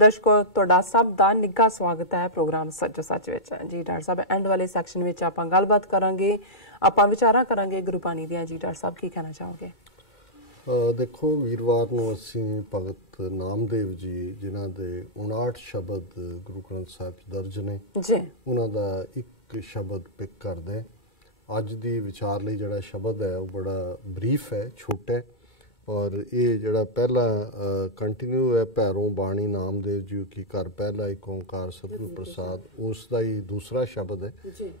दर्शकों तुहाडा सब दा निੱਘਾ स्वागत है प्रोग्राम सच सच विच जी। डॉक्टर साहब एंड वाले सैक्शन विच आपां गलबात करांगे, आपां विचारा करांगे गुरबाणी दियां। जी डॉक्टर साहब की कहना चाहोगे? देखो वीरवार नूं असीं भगत नामदेव जी जिन्हां दे 59 शब्द गुरु ग्रंथ साहिब दर्ज ने जी, उन्हां दा एक शब्द पिक करदे। अज दी विचार लई जिहड़ा शब्द है वो बड़ा ब्रीफ है, छोटा है और ये जिहड़ा पहला कंटिन्यू है भैरों बाणी नामदेव जी की घर पहला एक ओंकार सतगुरु प्रसाद उसका ही दूसरा शब्द है।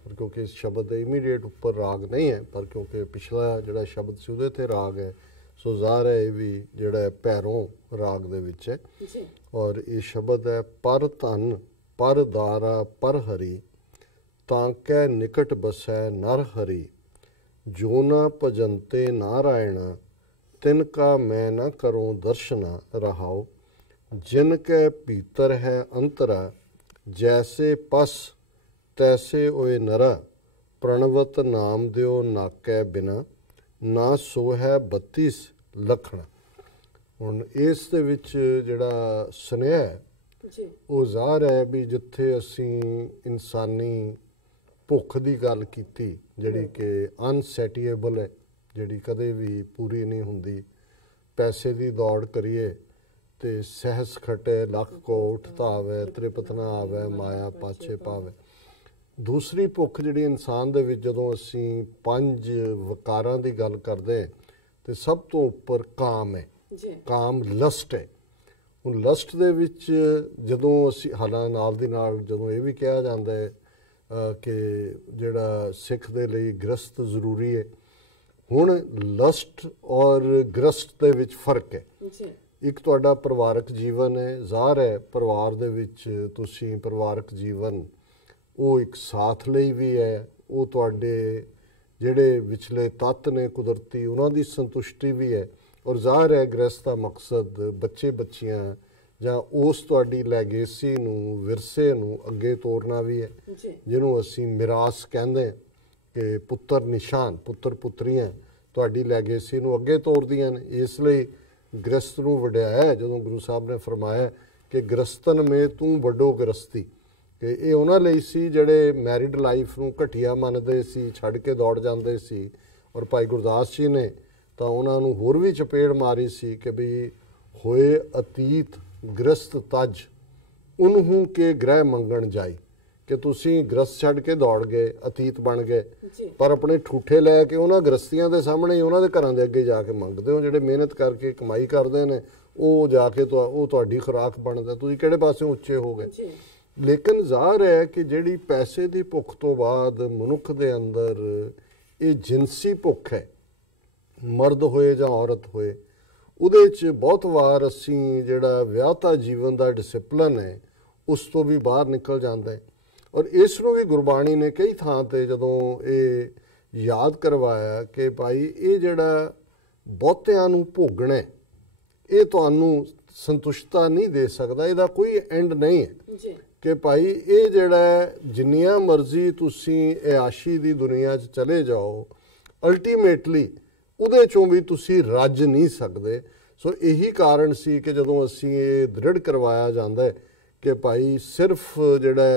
और क्योंकि इस शब्द के इमीडिएट उपर राग नहीं है, पर क्योंकि पिछला जिहड़ा शब्द सी उहदे ते राग है, सो ज़ाहिर है ये भी जिहड़ा भैरों राग दे विच है। और ये शब्द है पर धन पर दारा पर हरि तांकै निकट बसै नर हरि जो न भजनते नारायण तिनका मैं न करूँ दर्शना रहाओ जिनके भीतर है अंतरा जैसे पस तैसे ओए नरा प्रणवत नाम दियो नाकै बिना ना सो है 32 लखण। हुण इस दे विच जिहड़ा सुनेहा है वो ज़ाहिर है भी जिथे असीं इंसानी भुख की गल कीती जिहड़ी कि अनसैटिएबल है, जिहड़ी कदे भी पूरी नहीं हुंदी। पैसे की दौड़ करिए तो सहस खटे लख को उठता आवे त्रिपत ना आवे माया पाछे पावे। दूसरी भुख जिहड़ी इंसान दे विच जदों असीं 5 वकारां दी गल करदे ते सब तो उपर काम है, काम लस्ट है। हुण लस्ट दे विच जदों असीं हालां नाल दी नाल जदों ये भी कहा जांदा है कि जिहड़ा सिख दे लई गृहस्थ जरूरी है। हुण लस्ट और ग्रस्त दे विच फर्क है। एक तुहाडा परिवारक जीवन है, ज़ाहिर है परिवार दे विच तुसीं परिवारक जीवन वो एक साथ लई भी है, वो तुहाडे जिहड़े विचले तत्त ने कुदरती उन्हां दी संतुष्टि भी है। और ज़ाहिर है गृहस्थ दा मकसद बच्चे बच्चियां जां उस तुहाडी लैगेसी नूं विरसे नूं अगे तोरना भी है, जिहनूं असीं मिरास कहंदे हां कि पुत्तर निशान पुत्तर पुत्रियां तुहाडी लैगेसी नूं अगे तोरदियां ने। इसलिए गृहस्थ नूं वड्याया जदों गुरु साहब ने फरमाया कि गृहस्थन में तू वड्डो गृहस्थी, कि ये उन्हां लई सी जिहड़े मैरिड लाइफ नूं घटिया मनदे सी, छड्ड के दौड़ जांदे सी। और भाई गुरदास जी ने तां उन्हां नूं होर भी चपेड़ मारी सी कि भी होए अतीत गृहस्थ तज उन्हूं के ग्रह मंगण जाई, कि तुसीं गृहस्थ छड्ड के दौड़ गए अतीत बन गए, पर अपने ठूठे लैके उन्हां गृहस्थियां दे सामने ही उन्हां दे घरां दे अगे जाके मंगदे हो। जिहड़े मेहनत करके कमाई करदे ने वो जाके वो तुहाडी खुराक बनदा, तुसीं किहड़े पासों उच्चे हो गए। लेकिन ज़ाहिर है कि जिहड़ी पैसे की भुख तो बाद मनुख दे अंदर ये जिनसी भुख है, मर्द होए जां औरत होए, उहदे च बहुत वार असीं जिहड़ा विआहता जीवन का डिसिपलिन है उस तो भी बाहर निकल जाता है। और इस नूं भी गुरबाणी ने कई थां ते जदों ये याद करवाया कि भाई ये जिहड़ा बहुतिआं नूं भोगना है ये तुहानूं संतुष्टता नहीं दे सकदा, इहदा कोई एंड नहीं है। कि भाई ये जिहड़ा जिन्नियां मर्जी तुसीं अयाशी दी दुनिया च चले जाओ, अल्टीमेटली उहदे चों भी तुसीं रज नहीं सकदे। सो यही कारण सी कि जदों असीं ये दृढ़ करवाया जांदा है कि भाई सिर्फ जिहड़ा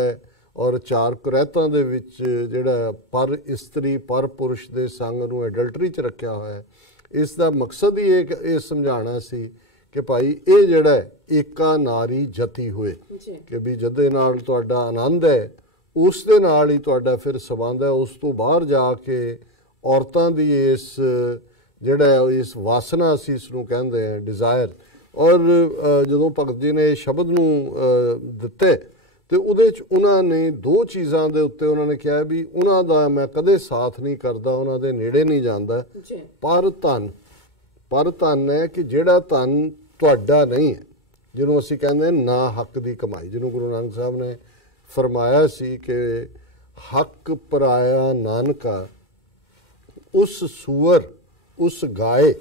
और चार कुरैतां दे विच जिहड़ा पर इस्त्री पर पुरुष दे संग नूं एडल्टरी च रखिया होया है, इसका मकसद ही ये समझाना सी कि भाई ये जिहड़ा एका नारी जती हुए, कि भी जदे नाल तुहाडा आनंद है उस दे नाल ही तुहाडा फिर संबंध है। उस तो बाहर जाके औरतां दी इस जिहड़ा इस वासना असीं इसनूं कहंदे हैं डिज़ायर। और जदों भगत जी ने शब्द नूं दित्ते तो उहदे च उन्हां ने 2 चीज़ां दे उत्ते उन्हां ने कहा भी उन्हां दा मैं कदे साथ नहीं करदा, उन्हां दे नेड़े नहीं जांदा। पर धन है कि जिहड़ा धन तुहाडा नहीं है, जिन्हों असीं कहंदे ना हक दी कमाई, जिन्हों गुरु नानक साहब ने फरमाया सी कि हक पराया नानका उस सूअर उस गाय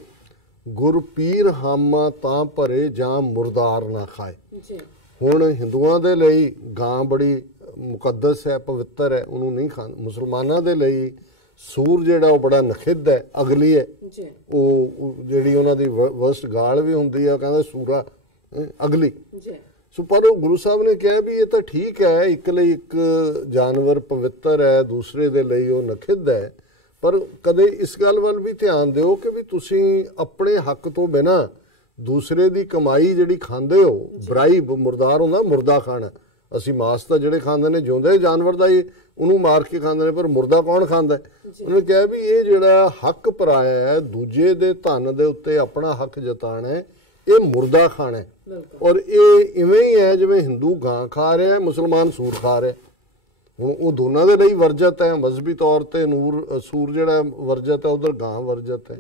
गुर पीर हामा तां भरे जां मुरदार ना खाए। हुण हिंदुआं दे लई गां बड़ी मुकद्दस है, पवित्र है, उन्होंने नहीं खांदे। मुसलमानां दे लई सूर जिहड़ा वो बड़ा नखिद्ध है, अगली है, वो जिहड़ी उन्हां दी वर्स्ट गाल भी हुंदी है, कहंदे सूरा अगली। ਸੋ ਪਰ ਉਹ ਗੁਰੂ ਸਾਹਿਬ ਨੇ ਕਿਹਾ ਵੀ ਇਹ ਤਾਂ ਠੀਕ ਹੈ, ਇੱਕ ਲਈ ਇੱਕ ਜਾਨਵਰ ਪਵਿੱਤਰ ਹੈ, ਦੂਸਰੇ ਦੇ ਲਈ ਉਹ ਨਖਿੱਧ ਹੈ, ਪਰ ਕਦੇ ਇਸ ਗੱਲ ਵੱਲ ਵੀ ਧਿਆਨ ਦਿਓ ਕਿ ਵੀ ਤੁਸੀਂ ਆਪਣੇ ਹੱਕ ਤੋਂ ਬਿਨਾਂ ਦੂਸਰੇ ਦੀ ਕਮਾਈ ਜਿਹੜੀ ਖਾਂਦੇ ਹੋ, ਬਰਾਈਬ, ਮੁਰਦਾਰ ਹੁੰਦਾ, ਮੁਰਦਾ ਖਾਣਾ। ਅਸੀਂ ਮਾਸ ਤਾਂ ਜਿਹੜੇ ਖਾਂਦੇ ਨੇ ਜਿਉਂਦੇ ਜਾਨਵਰ ਦਾ ਹੀ ਉਹਨੂੰ ਮਾਰ ਕੇ ਖਾਂਦੇ ਨੇ, ਪਰ ਮੁਰਦਾ ਕੌਣ ਖਾਂਦਾ? ਉਹਨੇ ਕਿਹਾ ਵੀ ਇਹ ਜਿਹੜਾ ਹੱਕ ਪਰਾਇਆ ਹੈ, ਦੂਜੇ ਦੇ ਧਨ ਦੇ ਉੱਤੇ ਆਪਣਾ ਹੱਕ ਜਤਾਣਾ ਹੈ, ਇਹ ਮੁਰਦਾ ਖਾਣਾ ਹੈ। ਔਰ ਇਹ ਇਵੇਂ ਹੀ ਹੈ ਜਿਵੇਂ ਹਿੰਦੂ ਗਾਂ ਖਾ ਰਿਹਾ, ਮੁਸਲਮਾਨ ਸੂਰ ਖਾ ਰਿਹਾ। ਹੁਣ ਉਹ ਦੋਨਾਂ ਦੇ ਲਈ ਵਰਜਤ ਹੈ, ਮਜ਼ਹਬੀ ਤੌਰ ਤੇ ਸੂਰ ਜਿਹੜਾ ਵਰਜਤ ਹੈ, ਉਧਰ ਗਾਂ ਵਰਜਤ ਹੈ।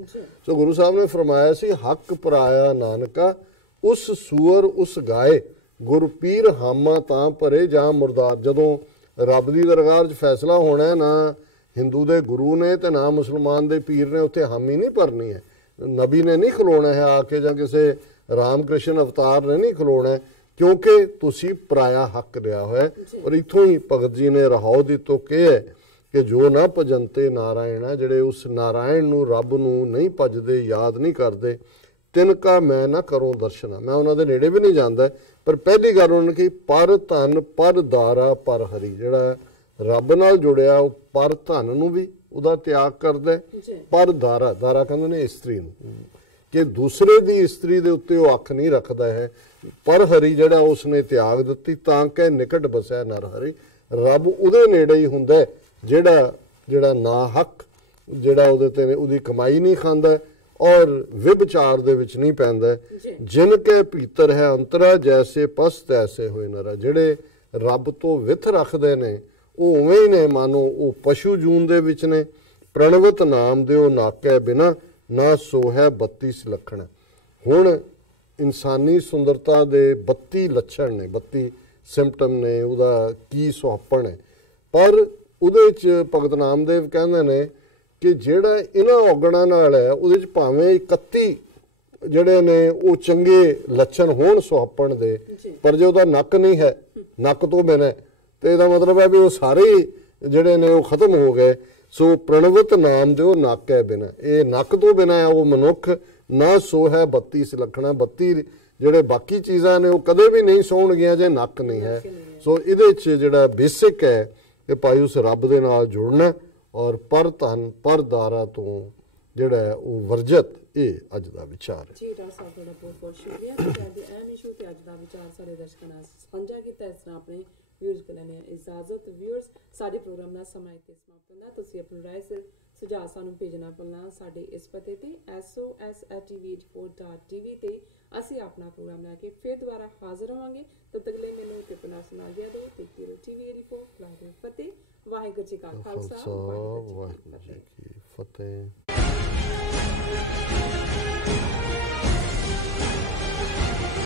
ਸੋ ਗੁਰੂ ਸਾਹਿਬ ਨੇ ਫਰਮਾਇਆ ਸੀ, ਹੱਕ ਪਰਾਇਆ ਨਾਨਕਾ ਉਸ ਸੂਰ ਉਸ ਗਾਏ, ਗੁਰ ਪੀਰ ਹਾਮਾ ਤਾਂ ਭਰੇ ਜਾਂ ਮੁਰਦਾਰ। ਜਦੋਂ ਰੱਬ ਦੀ ਦਰਗਾਹ 'ਚ ਫੈਸਲਾ ਹੋਣਾ ਹੈ, ਨਾ ਹਿੰਦੂ ਦੇ ਗੁਰੂ ਨੇ ਤੇ ਨਾ ਮੁਸਲਮਾਨ ਦੇ ਪੀਰ ਨੇ ਉੱਥੇ ਹਾਮੀ ਨਹੀਂ ਭਰਨੀ ਹੈ, ਨਬੀ ਨੇ ਨਹੀਂ ਖਲੋਣਾ ਹੈ ਆ ਕੇ, ਜਾਂ ਕਿਸੇ ਰਾਮ ਕ੍ਰਿਸ਼ਨ ਅਵਤਾਰ ਨੇ ਨਹੀਂ ਖਲੋਣਾ, ਕਿਉਂਕਿ ਤੁਸੀਂ ਪਰਾਇਆ ਹੱਕ ਲਿਆ ਹੋਇਆ। ਔਰ ਇੱਥੋਂ ਹੀ ਭਗਤ ਜੀ ਨੇ ਰਹਾਉ ਦੀ ਤੁਕ ਇਹ ਹੈ ਕਿ ਜੋ ਨਾ ਭਜੰਤੇ ਨਾਰਾਇਣ ਹੈ, ਜਿਹੜੇ ਉਸ ਨਾਰਾਇਣ ਨੂੰ, ਰੱਬ ਨੂੰ ਨਹੀਂ ਭਜਦੇ, ਯਾਦ ਨਹੀਂ ਕਰਦੇ, ਤਿਨਕਾ ਮੈਂ ਨਾ ਕਰੂੰ ਦਰਸ਼ਨ, ਮੈਂ ਉਹਨਾਂ ਦੇ ਨੇੜੇ ਵੀ ਨਹੀਂ ਜਾਂਦਾ। ਪਰ ਪਹਿਲੀ ਗੱਲ ਉਹਨਾਂ ਨੇ ਕਹੀ, ਪਰ ਧਨ ਪਰ ਦਾਰਾ ਪਰ ਹਰੀ। ਜਿਹੜਾ ਰੱਬ ਨਾਲ ਜੁੜਿਆ ਉਹ ਪਰ ਧਨ ਨੂੰ ਵੀ ਉਹਦਾ ਤਿਆਗ ਕਰਦਾ, ਪਰ ਦਾਰਾ, ਦਾਰਾ ਕਹਿੰਦੇ ਨੇ ਇਸਤਰੀ ਨੂੰ, ਕਿ ਦੂਸਰੇ ਦੀ ਇਸਤਰੀ ਦੇ ਉੱਤੇ ਉਹ ਅੱਖ ਨਹੀਂ ਰੱਖਦਾ ਹੈ। ਪਰ ਹਰੀ ਜਿਹੜਾ ਉਸਨੇ ਤਿਆਗ ਦਿੱਤੀ, ਤਾਂ ਕਿ ਨਿਕਟ ਬਸਿਆ ਨਰ ਹਰੀ। ਰੱਬ ਉਹਦੇ ਨੇੜੇ ਹੀ ਹੁੰਦਾ ਜਿਹੜਾ ਨਾ ਹੱਕ, ਜਿਹੜਾ ਉਹਦੇ ਤੇ ਉਹਦੀ ਕਮਾਈ ਨਹੀਂ ਖਾਂਦਾ ਔਰ ਵਿਭਚਾਰ ਦੇ ਵਿੱਚ ਨਹੀਂ ਪੈਂਦਾ। ਜਿਨ ਕੇ ਭੀਤਰ ਹੈ ਅੰਤਰਾ, ਜੈਸੇ ਪਸ ਤੈਸੇ ਹੋਏ ਨਰਾ। ਜਿਹੜੇ ਰੱਬ ਤੋਂ ਵਿਥ ਰੱਖਦੇ ਨੇ ਉਹ ਉਵੇਂ ਹੀ ਨੇ, ਮਾਨੋ ਉਹ ਪਸ਼ੂ ਜੂਨ ਦੇ ਵਿੱਚ ਨੇ। ਪ੍ਰਣਵਤ ਨਾਮ ਦਿਓ ਨਾਕੈ ਬਿਨਾ, ਨਾ ਸੋਹੈ 32 ਲੱਖਣ। ਹੁਣ ਇਨਸਾਨੀ ਸੁੰਦਰਤਾ ਦੇ 32 ਲੱਛਣ ਨੇ, 32 ਸਿੰਪਟਮ ਨੇ, ਉਹਦਾ ਕੀ ਸੁਹੱਪਣ ਹੈ। ਪਰ ਉਹਦੇ 'ਚ ਭਗਤ ਨਾਮਦੇਵ ਕਹਿੰਦੇ ਨੇ ਕਿ ਜਿਹੜਾ ਇਹਨਾਂ ਔਗਣਾਂ ਨਾਲ ਹੈ, ਉਹਦੇ 'ਚ ਭਾਵੇਂ 31 ਜਿਹੜੇ ਨੇ ਉਹ ਚੰਗੇ ਲੱਛਣ ਹੋਣ ਸੁਹੱਪਣ ਦੇ, ਪਰ ਜੇ ਉਹਦਾ ਨੱਕ ਨਹੀਂ ਹੈ, ਨੱਕ ਤੋਂ ਬਿਨਾਂ, ਤੇ ਇਹਦਾ ਮਤਲਬ ਹੈ ਵੀ ਉਹ ਸਾਰੇ ਜਿਹੜੇ ਨੇ ਉਹ ਖਤਮ ਹੋ ਗਏ। ਸੋ ਪ੍ਰਣਵਤ ਨਾਮ ਦਿਓ ਨਾਕੈ ਬਿਨਾ, ਇਹ ਨੱਕ ਤੋਂ ਬਿਨਾਂ ਹੈ ਉਹ ਮਨੁੱਖ, ਨਾ ਸੋ ਹੈ 32 ਲੱਖਣਾ। 32 ਜਿਹੜੇ ਬਾਕੀ ਚੀਜ਼ਾਂ ਨੇ ਉਹ ਕਦੇ ਵੀ ਨਹੀਂ ਸੌਣਗੀਆਂ ਜੇ ਨੱਕ ਨਹੀਂ ਹੈ। ਸੋ ਇਹਦੇ 'ਚ ਜਿਹੜਾ ਬੇਸਿਕ ਹੈ ਕਿ ਭਾਈ ਉਸ ਰੱਬ ਦੇ ਨਾਲ ਜੁੜਨਾ ਔਰ ਪਰ ਧਨ ਪਰ ਦਾਰਾ ਤੋਂ ਜਿਹੜਾ ਹੈ ਉਹ ਵਰਜਤ। ਇਹ ਅੱਜ ਦਾ ਵਿਚਾਰ ਹੈ। ਜੀ ਡਾਕਟਰ ਸਾਹਿਬ ਤੁਹਾਡਾ ਬਹੁਤ ਬਹੁਤ ਸ਼ੁਕਰੀਆ। ਤੁਹਾਡੇ ਅਹਿਮ ਇਸ਼ੂ ਤੇ ਅੱਜ ਦਾ ਵਿਚਾਰ ਸਾਡੇ ਦਰਸ਼ਕਾਂ ਨਾਲ ਸਾਂਝਾ ਕੀਤਾ। ਇਸ ਤਰ੍ਹਾਂ ਆਪਣੇ ਵਿਊਅਰਸ ਕੋਲ ਲੈਣੇ ਇਜਾਜ਼ਤ। ਵਿਊਅਰਸ, ਸਾਡੇ ਪ੍ਰੋਗਰਾਮ ਦਾ ਸਮਾਂ ਇੱਥੇ ਸਮਾਪਤ ਹੁੰਦਾ। ਤੁਸੀਂ ਆਪਣੀ ਰਾਏ ਸੁਝਾਅ ਸਾਨੂੰ ਭੇਜਣਾ ਭੁੱਲਣਾ ਸਾਡੇ ਇਸ ਪਤੇ ਤੇ sos@tv84.tv ਤੇ। ਅਸੀਂ ਆਪਣਾ ਪ੍ਰੋਗਰਾਮ ਲੈ ਕੇ ਫਿਰ ਦੁਬਾਰਾ ਹਾਜ਼ਰ ਹੋਵਾਂਗੇ। ਤਦ ਤੱਕ ਲਈ ਮੈਨੂੰ ਤੇ ਪੁਨਾਹ ਸੁਣਾ ਗਿਆ ਦੋ ਤੇ TV84 ਫਤਿਹ। ਵਾਹਿਗੁਰੂ ਜੀ ਕਾ ਖਾਲਸਾ, ਵਾਹਿਗੁਰੂ ਜੀ ਕੀ ਫਤਿਹ।